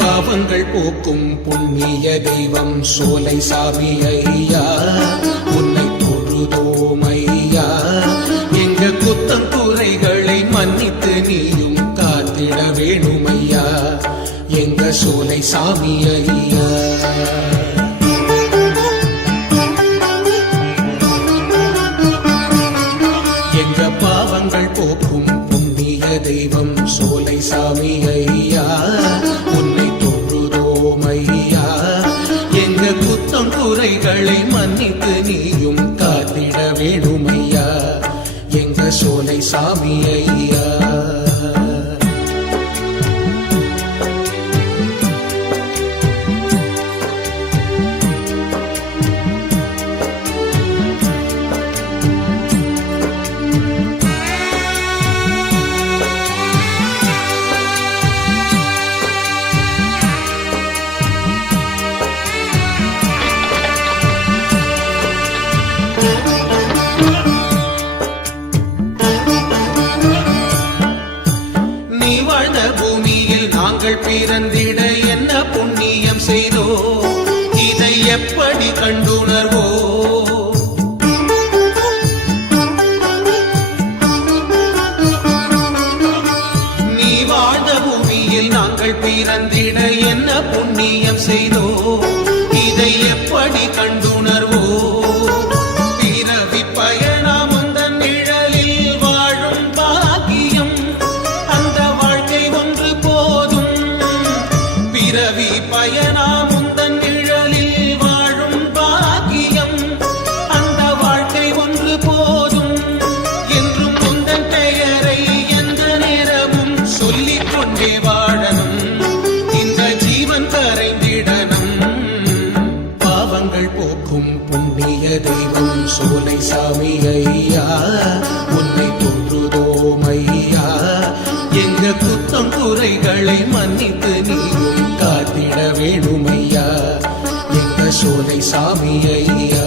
பாவங்கள் போக்கும் புண்ணிய தெய்வம் சோலை சாமி ஐயா, உன்னை தொழுதோம் ஐயா. எங்க குத்தம் குறைகளை மன்னித்து நீயும் காத்திட வேணும் ஐயா, எங்க சோலை சாமி ஐயா. எங்க பாவங்கள் போக்கும் புண்ணிய தெய்வம் சோலை சாமி ஐயா, உன்னை தொழுதோம் ஐயா. எங்க குத்தம் குறைகளை மன்னித்து நீயும் காத்திட வேணும் ஐயா, எங்க சோலை சாமி ஐயா. பிறந்திட என்ன புண்ணியம் செய்தோ, இதை எப்படி கண்டுணர்வோ? நீ வாழ்ந்த பூமியில் நாங்கள் பிறந்திட என்ன புண்ணியம் செய்தோ, இதை எப்படி கண்டுணர்வோ? தெய்வம் சோலை சாமி ஐயா, உன்னை தொழுதோம் ஐயா. எங்க குத்தம் குறைகளை மன்னித்து நீயும் காத்திட வேணும் ஐயா, எங்க சோலை சாமி ஐயா.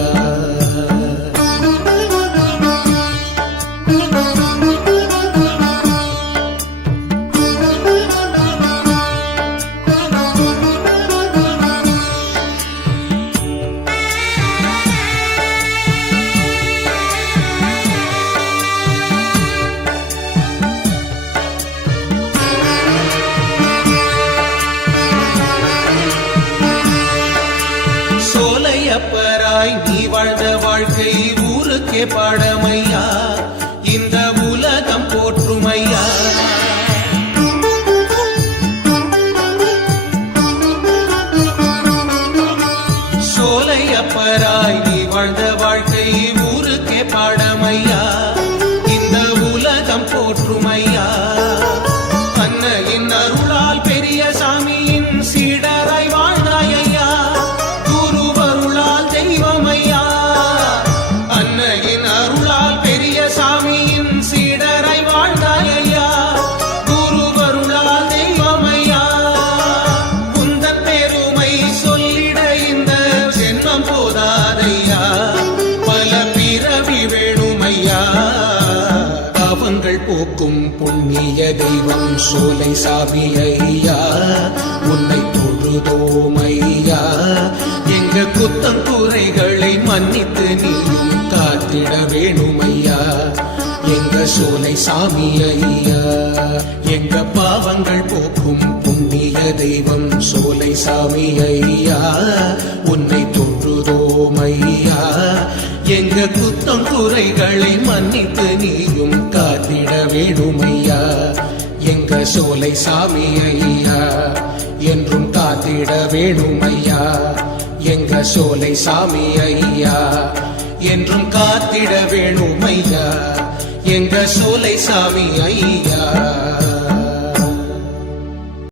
அப்பராய் நீ வாழ்ந்த வாழ்க்கை ஊருக்கே பாடமையா, இந்த உலகம் போற்றுமையா. சோலை அப்பராய் நீ வாழ்ந்த வாழ்க்கை ஊருக்கே பாடமையா, இந்த உலகம் போற்றுமையா. அன்னையின் அருளால் பெரிய சாமியின் சீடராய் வாழ்ந்தாயா, அன்னையின் அருளால் பெரிய சாமியின் சீடரை வாழ்ந்தாயா, குருவருளால் தெய்வமையா. குந்தன் பெருமை சொல்லிட இந்த ஜென்மம் போதாதையா, பல பிறவி வேணுமையா. பாவங்கள் போக்கும் புண்ணிய தெய்வம் சோலை சாமி ஐயா, உன்னை தொழுதோம் ஐயா. எங்க குத்தம் குறைகளை மன்னித்து நீயும் காத்திட வேணும் ஐயா, எங்க சோலை சாமி ஐயா. எங்க பாவங்கள் போக்கும் புண்ணிய தெய்வம் சோலை சாமி ஐயா, உன்னை தொழுதோம் ஐயா. எங்க குத்தம் குறைகளை மன்னித்து நீயும் காத்திட வேணும் ஐயா, எங்க சோலை சாமி ஐயா. என்றும் காத்திட வேணும் ஐயா, எங்க சோலை சாமி ஐயா. என்றும் காத்திட வேணும் ஐயா, எங்க சோலை சாமி ஐயா.